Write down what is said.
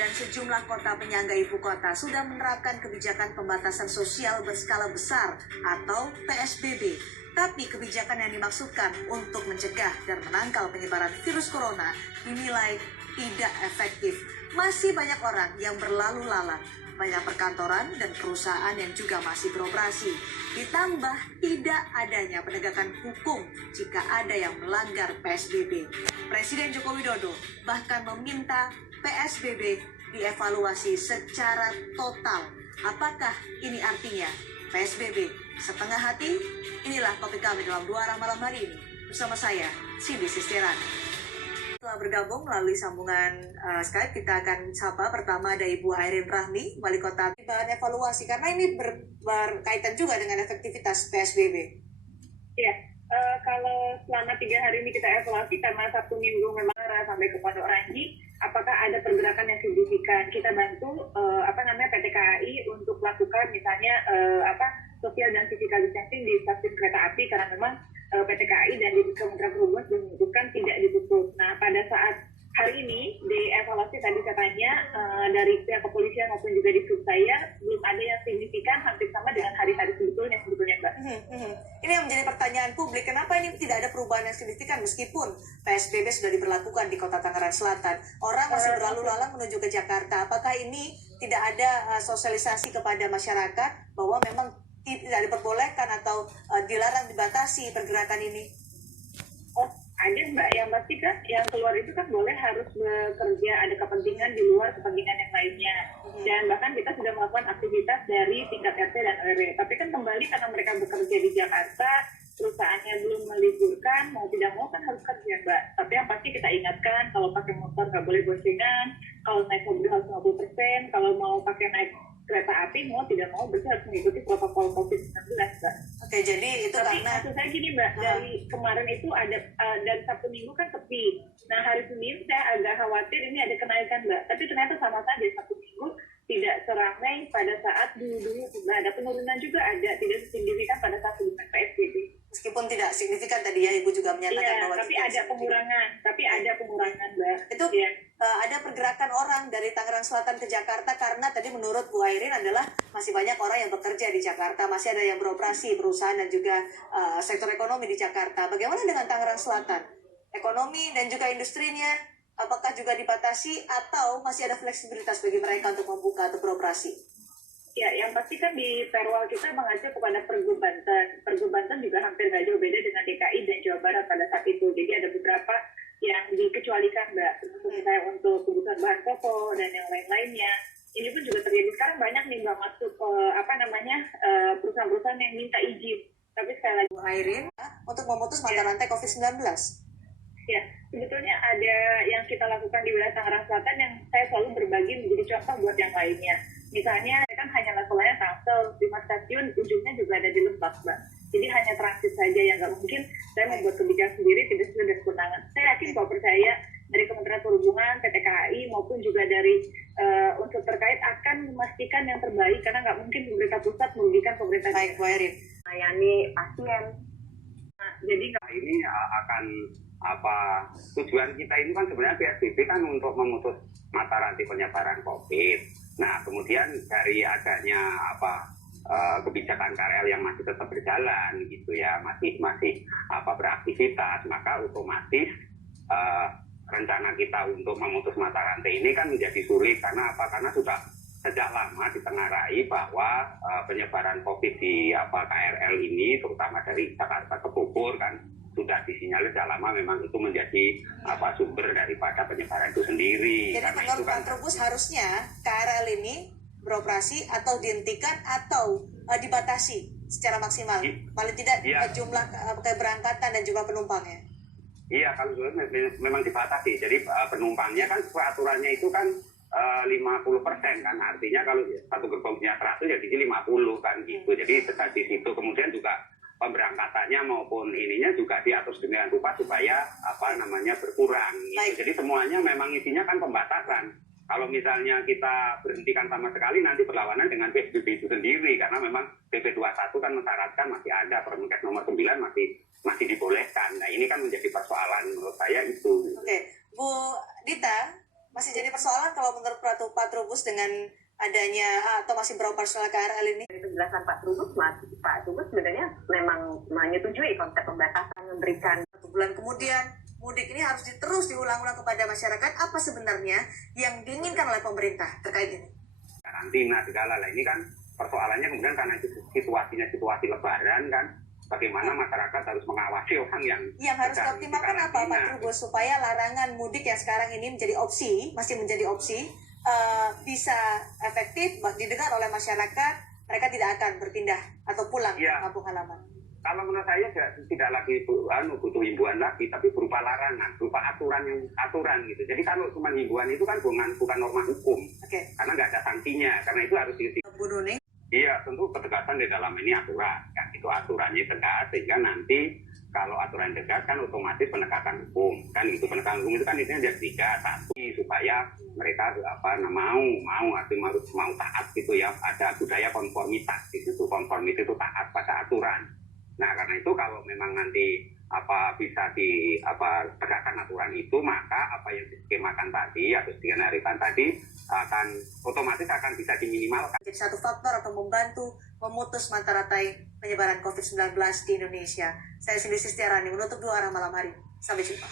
dan sejumlah kota penyangga ibu kota sudah menerapkan kebijakan pembatasan sosial berskala besar atau PSBB. Tapi kebijakan yang dimaksudkan untuk mencegah dan menangkal penyebaran virus corona dinilai tidak efektif. Masih banyak orang yang berlalu lalang, banyak perkantoran dan perusahaan yang juga masih beroperasi. Ditambah tidak adanya penegakan hukum jika ada yang melanggar PSBB. Presiden Joko Widodo bahkan meminta PSBB dievaluasi secara total. Apakah ini artinya PSBB setengah hati? Inilah topik kami dalam Dua Arah malam hari ini. Bersama saya, Cindy Sistiran. Setelah bergabung melalui sambungan Skype, kita akan sapa pertama ada Ibu Airin Rahmi, Wali Kota. Bahan evaluasi, karena ini berkaitan juga dengan efektivitas PSBB. Iya, kalau selama 3 hari ini kita evaluasi karena Sabtu Minggu memang sampai ke Pondok Ranji, apakah ada pergerakan yang signifikan? Kita bantu PT KAI untuk melakukan misalnya social dan physical distancing di stasiun kereta api karena memang PT KAI dan di Kementerian Perhubungan sudah memutuskan tidak ditutup. Nah, pada saat hari ini di evaluasi tadi saya tanya dari pihak kepolisian maupun juga di sub saya belum ada yang signifikan, hampir sama dengan hari-hari sebetulnya Mbak. Ini yang menjadi pertanyaan publik, kenapa ini tidak ada perubahan yang signifikan meskipun PSBB sudah diberlakukan di Kota Tangerang Selatan, orang masih berlalu lalang menuju ke Jakarta. Apakah ini tidak ada sosialisasi kepada masyarakat bahwa memang tidak diperbolehkan atau dilarang, dibatasi pergerakan ini? Oh, ada Mbak, yang pasti kan yang keluar itu kan boleh harus bekerja, ada kepentingan di luar kepentingan yang lainnya. Dan bahkan kita sudah melakukan aktivitas dari tingkat RT dan RW. Tapi kan kembali karena mereka bekerja di Jakarta, perusahaannya belum meliburkan, mau tidak mau kan harus kerja Mbak. Tapi yang pasti kita ingatkan, kalau pakai motor nggak boleh boncengan, kalau naik mobil harus 50%, kalau mau pakai naik kereta api mau tidak mau berarti harus mengikuti protokol COVID-19 Mbak. Oke, jadi itu tapi karena maksud saya gini Mbak, dari kemarin itu ada dari Sabtu Minggu kan sepi. Nah hari Senin saya agak khawatir ini ada kenaikan Mbak, tapi ternyata sama saja Sabtu Minggu tidak seramai pada saat dulu sudah ada penurunan juga, ada tidak signifikan pada saat sebelum PSBB. Meskipun tidak signifikan tadi ya, Ibu juga menyatakan bahwa tapi ada pengurangan Mbak. Itu ya. Ada pergerakan orang dari Tangerang Selatan ke Jakarta karena tadi menurut Bu Airin adalah masih banyak orang yang bekerja di Jakarta, masih ada yang beroperasi perusahaan dan juga sektor ekonomi di Jakarta. Bagaimana dengan Tangerang Selatan? Ekonomi dan juga industrinya apakah juga dibatasi atau masih ada fleksibilitas bagi mereka untuk membuka atau beroperasi? Ya, yang pasti kan di perwal kita mengacu kepada Pergub Banten. Pergub Banten juga hampir nggak jauh beda dengan DKI dan Jawa Barat pada saat itu. Jadi ada beberapa yang dikecualikan Mbak, termasuk misalnya untuk kebutuhan bahan pokok dan yang lain-lainnya. Ini pun juga terjadi sekarang banyak nih Mbak masuk perusahaan-perusahaan yang minta izin. Tapi sekali lagi Bu Airin untuk memutus mata rantai COVID-19. Ya, sebetulnya ada yang kita lakukan di wilayah Tangerang Selatan yang saya selalu berbagi menjadi contoh buat yang lainnya. Misalnya kan hanya levelnya Tangsel, 5 stasiun, ujungnya juga ada di Lebak, Mbak. Jadi hanya transit saja yang nggak mungkin saya membuat kebijakan sendiri tidak sesuai dengan kewenangan. Saya yakin kalau percaya dari Kementerian Perhubungan, PT KAI maupun juga dari unsur terkait akan memastikan yang terbaik karena nggak mungkin pemerintah pusat merugikan pemerintah. Baik, Bu Airin. Melayani pasien. Nah, jadi ini akan tujuan kita ini kan sebenarnya PSBB kan untuk memutus mata rantai penyebaran COVID. Nah, kemudian dari adanya kebijakan KRL yang masih tetap berjalan gitu ya, masih beraktivitas, maka otomatis rencana kita untuk memutus mata rantai ini kan menjadi sulit karena karena sudah sejak lama ditengarai bahwa penyebaran COVID di KRL ini terutama dari Jakarta ke Bogor kan sudah disinyalir sejak lama memang itu menjadi sumber daripada penyebaran itu sendiri. Jadi menurut Pak Trubus harusnya KRL ini beroperasi atau dihentikan atau dibatasi secara maksimal, paling tidak jumlah keberangkatan dan juga penumpangnya. Iya, kalau memang dibatasi. Jadi penumpangnya kan peraturannya itu kan 50% kan, artinya kalau satu gerbongnya 100 jadi 50 kan gitu. Jadi di situ kemudian juga pemberangkatannya maupun ininya juga diatur sedemikian rupa supaya berkurang gitu. Jadi semuanya memang isinya kan pembatasan. Kalau misalnya kita berhentikan sama sekali nanti berlawanan dengan PSBB itu sendiri karena memang PP 21 kan mensyaratkan masih ada, Permenkes nomor 9 masih dibolehkan. Nah, ini kan menjadi persoalan menurut saya itu. Oke, Bu Dita, Masih jadi persoalan kalau menurut Pak Trubus dengan adanya atau masih beroperasional KRL ini? Dari penjelasan Pak Trubus sebenarnya memang menyetujui konsep pembatasan, memberikan 1 bulan kemudian mudik ini harus terus diulang-ulang kepada masyarakat. Apa sebenarnya yang diinginkan oleh pemerintah terkait ini? Karantina segala lah ini kan persoalannya kemudian karena itu situasi lebaran kan, bagaimana masyarakat harus mengawasi orang yang harus sedang dioptimalkan apa karantina. Pak Trubus supaya larangan mudik yang sekarang ini masih menjadi opsi bisa efektif didengar oleh masyarakat, mereka tidak akan berpindah atau pulang ke kampung halaman. Kalau menurut saya tidak lagi butuh himbauan lagi, tapi berupa larangan, berupa aturan gitu. Jadi kalau cuma himbauan itu kan bukan norma hukum, karena nggak ada sanksinya, karena itu harus Bu Nuning. Iya, tentu ketegasan di dalam ini aturan, kan itu aturannya tegas, sehingga nanti kalau aturan tegas kan otomatis penegakan hukum, kan itu penegakan hukum itu kan intinya ada 3, 1 supaya mereka harus taat gitu ya, ada budaya konformitas di situ, konformitas itu taat pada aturan. Nah karena itu kalau memang nanti bisa tegakkan aturan itu, maka apa yang diskemakan tadi atau skenario tadi akan otomatis akan bisa diminimalkan. Jadi satu faktor atau membantu memutus mata rantai penyebaran COVID-19 di Indonesia. Saya Cindy Sistiarani menutup 2 arah malam hari. Sampai jumpa.